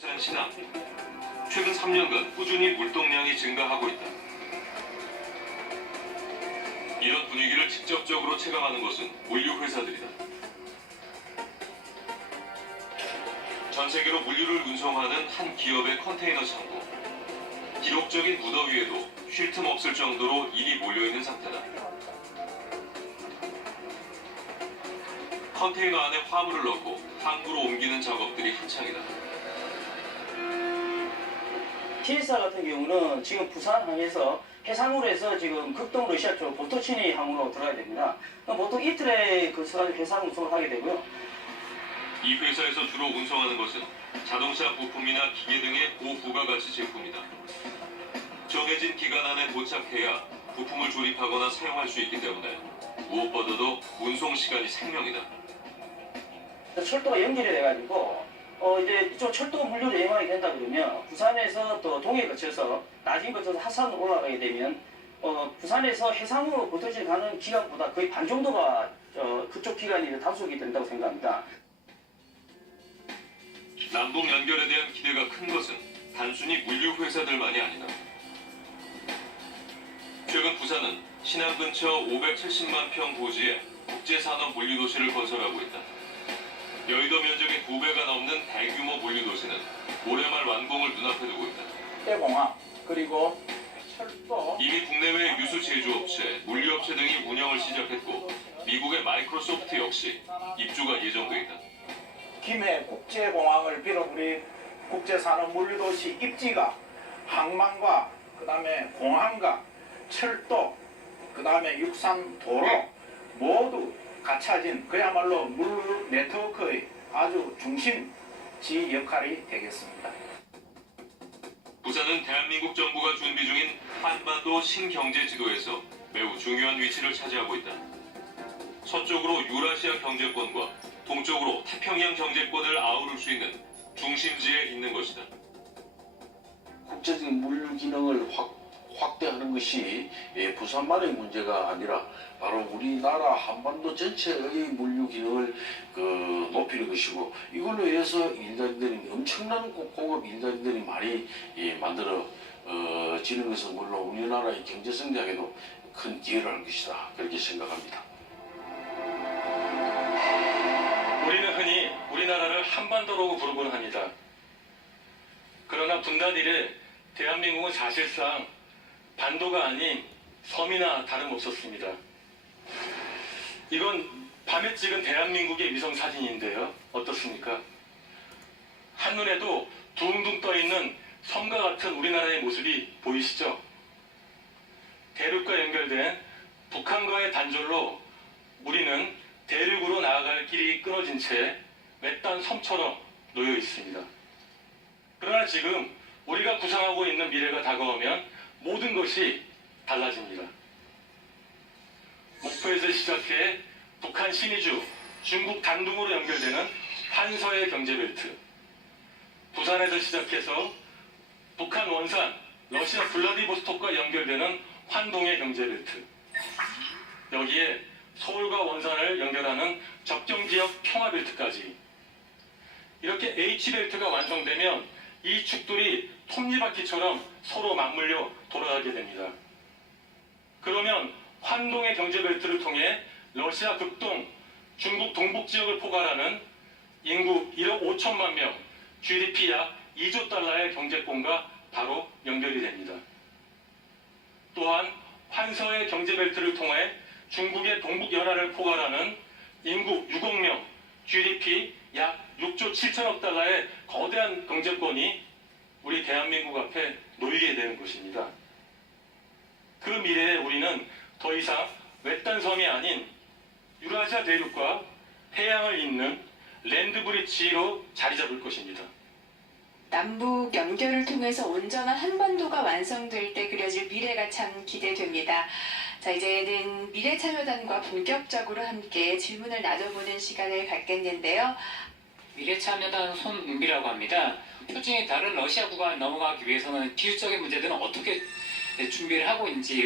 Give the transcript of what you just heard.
부산 신항. 최근 3년간 꾸준히 물동량이 증가하고 있다. 이런 분위기를 직접적으로 체감하는 것은 물류 회사들이다. 전 세계로 물류를 운송하는 한 기업의 컨테이너 창고. 기록적인 무더위에도 쉴 틈 없을 정도로 일이 몰려있는 상태다. 컨테이너 안에 화물을 넣고 항구로 옮기는 작업들이 한창이다. TSA 같은 경우는 지금 부산항에서 해상으로에서 지금 극동 러시아 쪽 보토치니 항으로 들어가야 됩니다. 보통 이틀에 걸쳐서 해상 운송을 하게 되고요. 이 회사에서 주로 운송하는 것은 자동차 부품이나 기계 등의 고부가가치 제품이다. 정해진 기간 안에 도착해야 부품을 조립하거나 사용할 수 있기 때문에 무엇보다도 운송 시간이 생명이다. 철도가 연결이 돼가지고 이제 이쪽 철도 물류를 이용하게 된다 그러면 부산에서 또 동해 거쳐서 나진 거쳐서 하산으로 올라가게 되면 부산에서 해상으로 보토치 가는 기간보다 거의 반 정도가 그쪽 기간이 단속이 된다고 생각합니다. 남북 연결에 대한 기대가 큰 것은 단순히 물류 회사들만이 아니다. 최근 부산은 신안 근처 570만 평 부지에 국제산업 물류도시를 건설하고 있다. 여의도 면적의 2배가 넘는 대규모 물류도시는 올해 말 완공을 눈앞에 두고 있다. 국제공항 그리고 철도 이미 국내외 유수 제조업체, 물류업체 등이 운영을 시작했고 미국의 마이크로소프트 역시 입주가 예정돼 있다. 김해 국제공항을 비롯 우리 국제산업 물류도시 입지가 항만과 그다음에 공항과 철도 그다음에 육산도로 모두 갖춰진 그야말로 물류 네트워크의 아주 중심지 역할이 되겠습니다. 부산은 대한민국 정부가 준비 중인 한반도 신경제 지도에서 매우 중요한 위치를 차지하고 있다. 서쪽으로 유라시아 경제권과 동쪽으로 태평양 경제권을 아우를 수 있는 중심지에 있는 것이다. 국제적인 물류 기능을 확대하는 것이 부산만의 문제가 아니라 바로 우리나라 한반도 전체의 물류 기능을 높이는 것이고 이걸로 인해서 일자리들이 엄청난 고급 일자리들이 많이 만들어지는 것은 물론 우리나라의 경제 성장에도 큰 기여를 할 것이다 그렇게 생각합니다. 우리는 흔히 우리나라를 한반도라고 부르곤 합니다. 그러나 분단 이래 대한민국은 사실상 반도가 아닌 섬이나 다름없었습니다. 이건 밤에 찍은 대한민국의 위성 사진인데요. 어떻습니까? 한눈에도 둥둥 떠있는 섬과 같은 우리나라의 모습이 보이시죠? 대륙과 연결된 북한과의 단절로 우리는 대륙으로 나아갈 길이 끊어진 채 외딴 섬처럼 놓여 있습니다. 그러나 지금 우리가 구상하고 있는 미래가 다가오면 모든 것이 달라집니다. 목포에서 시작해 북한 신의주, 중국 단둥으로 연결되는 환서의 경제벨트, 부산에서 시작해서 북한 원산, 러시아 블라디보스톡과 연결되는 환동의 경제벨트, 여기에 서울과 원산을 연결하는 접경지역 평화벨트까지 이렇게 H벨트가 완성되면 이 축들이 톱니바퀴처럼 서로 맞물려 돌아가게 됩니다. 그러면 환동의 경제벨트를 통해 러시아 극동, 중국 동북 지역을 포괄하는 인구 1억 5천만 명, GDP 약 2조 달러의 경제권과 바로 연결이 됩니다. 또한 환서의 경제벨트를 통해 중국의 동북 연안을 포괄하는 인구 6억 명, GDP 약 6조 7천억 달러의 거대한 경제권이 우리 대한민국 앞에 놓이게 되는 것입니다. 그 미래에 우리는 더 이상 외딴 섬이 아닌 유라시아 대륙과 태양을 잇는 랜드브리지로 자리 잡을 것입니다. 남북 연결을 통해서 온전한 한반도가 완성될 때 그려질 미래가 참 기대됩니다. 자, 이제는 미래참여단과 본격적으로 함께 질문을 나눠보는 시간을 갖겠는데요. 미래참여단 손은비라고 합니다. 표준이 다른 러시아 국가를 넘어가기 위해서는 기술적인 문제들은 어떻게 준비를 하고 있는지